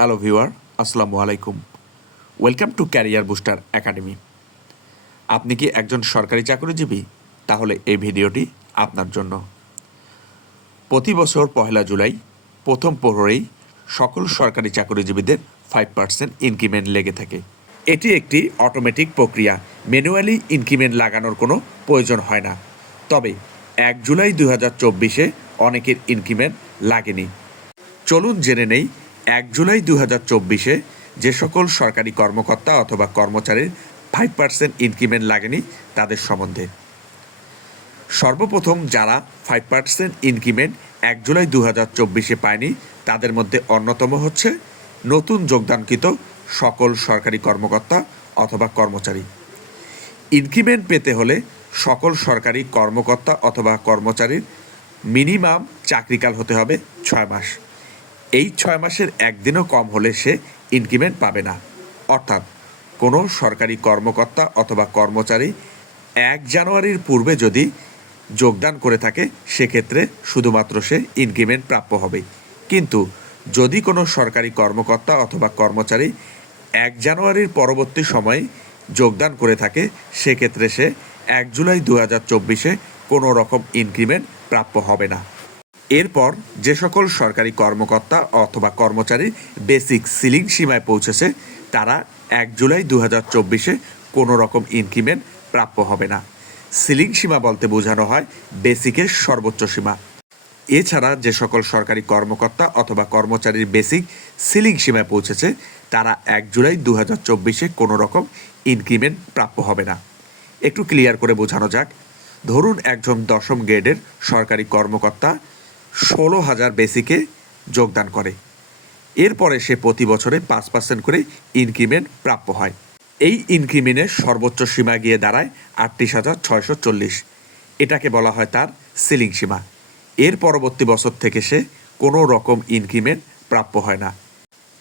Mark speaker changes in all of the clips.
Speaker 1: Hello viewer, আসসালামু আলাইকুম। Welcome to career booster academy আপনি কি একজন সরকারি চাকরিজীবী? তাহলে এই ভিডিওটি আপনার জন্য। প্রতি বছর পহেলা জুলাই, প্রথম প্রহরেই সকল সরকারি চাকরিজীবীদের ফাইভ পার্সেন্ট ইনক্রিমেন্ট লেগে থাকে। এটি একটি অটোমেটিক প্রক্রিয়া। ম্যানুয়ালি ইনক্রিমেন্ট লাগানোর কোনো প্রয়োজন হয় না। তবে এক জুলাই দু হাজার চব্বিশে অনেকের ইনক্রিমেন্ট লাগেনি। চলুন জেনে নেই এক জুলাই দু হাজার চব্বিশে যে সকল সরকারি কর্মকর্তা অথবা কর্মচারীর ফাইভ পার্সেন্ট ইনক্রিমেন্ট লাগেনি তাদের সম্বন্ধে। সর্বপ্রথম যারা ফাইভ পার্সেন্ট ইনক্রিমেন্ট এক জুলাই দু হাজার চব্বিশে পায়নি, তাদের মধ্যে অন্যতম হচ্ছে নতুন যোগদানকৃত সকল সরকারি কর্মকর্তা অথবা কর্মচারী। ইনক্রিমেন্ট পেতে হলে সকল সরকারি কর্মকর্তা অথবা কর্মচারীর মিনিমাম চাকরিকাল হতে হবে ছয় মাস। এই ছয় মাসের একদিনও কম হলে সে ইনক্রিমেন্ট পাবে না। অর্থাৎ কোনো সরকারি কর্মকর্তা অথবা কর্মচারী এক জানুয়ারির পূর্বে যদি যোগদান করে থাকে, সেক্ষেত্রে শুধুমাত্র সে ইনক্রিমেন্ট প্রাপ্য হবে কিন্তু যদি কোনো সরকারি কর্মকর্তা অথবা কর্মচারী এক জানুয়ারির পরবর্তী সময়ে যোগদান করে থাকে, সেক্ষেত্রে সে এক জুলাই দু হাজার চব্বিশে কোনো রকম ইনক্রিমেন্ট প্রাপ্য হবে না। এরপর যে সকল সরকারি কর্মকর্তা অথবা কর্মচারী বেসিক সিলিং সীমায় পৌঁছেছে, তারা এক জুলাই দু হাজার চব্বিশে কোনো রকম ইনক্রিমেন্ট প্রাপ্য হবে না। সিলিং সীমা বলতে বোঝানো হয় বেসিকের সর্বোচ্চ সীমা। এছাড়া যে সকল সরকারি কর্মকর্তা অথবা কর্মচারীর বেসিক সিলিং সীমায় পৌঁছেছে, তারা এক জুলাই দু হাজার চব্বিশে কোনো রকম ইনক্রিমেন্ট প্রাপ্য হবে না। একটু ক্লিয়ার করে বোঝানো যাক। ধরুন একজন দশম গ্রেডের সরকারি কর্মকর্তা ষোলো হাজার বেসিকে যোগদান করে। এরপরে সে প্রতি বছরে পাঁচ পার্সেন্ট করে ইনক্রিমেন্ট প্রাপ্য হয়। এই ইনক্রিমেন্টের সর্বোচ্চ সীমা গিয়ে দাঁড়ায় আটত্রিশ হাজার ছয়শো চল্লিশ। এটাকে বলা হয় তার সিলিং সীমা। এর পরবর্তী বছর থেকে সে কোনো রকম ইনক্রিমেন্ট প্রাপ্য হয় না।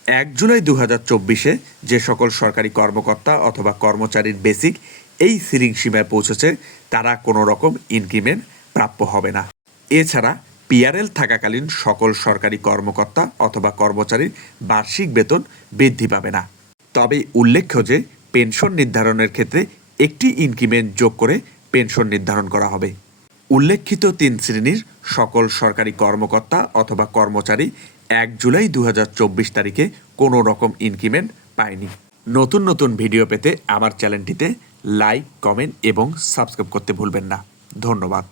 Speaker 1: এক জুলাই দু হাজার চব্বিশে যে সকল সরকারি কর্মকর্তা অথবা কর্মচারীর বেসিক এই সিলিং সীমায় পৌঁছেছে, তারা কোনো রকম ইনক্রিমেন্ট প্রাপ্য হবে না। এছাড়া পিআরএল থাকাকালীন সকল সরকারি কর্মকর্তা অথবা কর্মচারীর বার্ষিক বেতন বৃদ্ধি পাবে না। তবে উল্লেখ্য যে, পেনশন নির্ধারণের ক্ষেত্রে একটি ইনক্রিমেন্ট যোগ করে পেনশন নির্ধারণ করা হবে। উল্লেখিত তিন শ্রেণির সকল সরকারি কর্মকর্তা অথবা কর্মচারী এক জুলাই দু হাজার চব্বিশ তারিখে কোনো রকম ইনক্রিমেন্ট পায়নি। নতুন নতুন ভিডিও পেতে আমার চ্যানেলটিতে লাইক, কমেন্ট এবং সাবস্ক্রাইব করতে ভুলবেন না। ধন্যবাদ।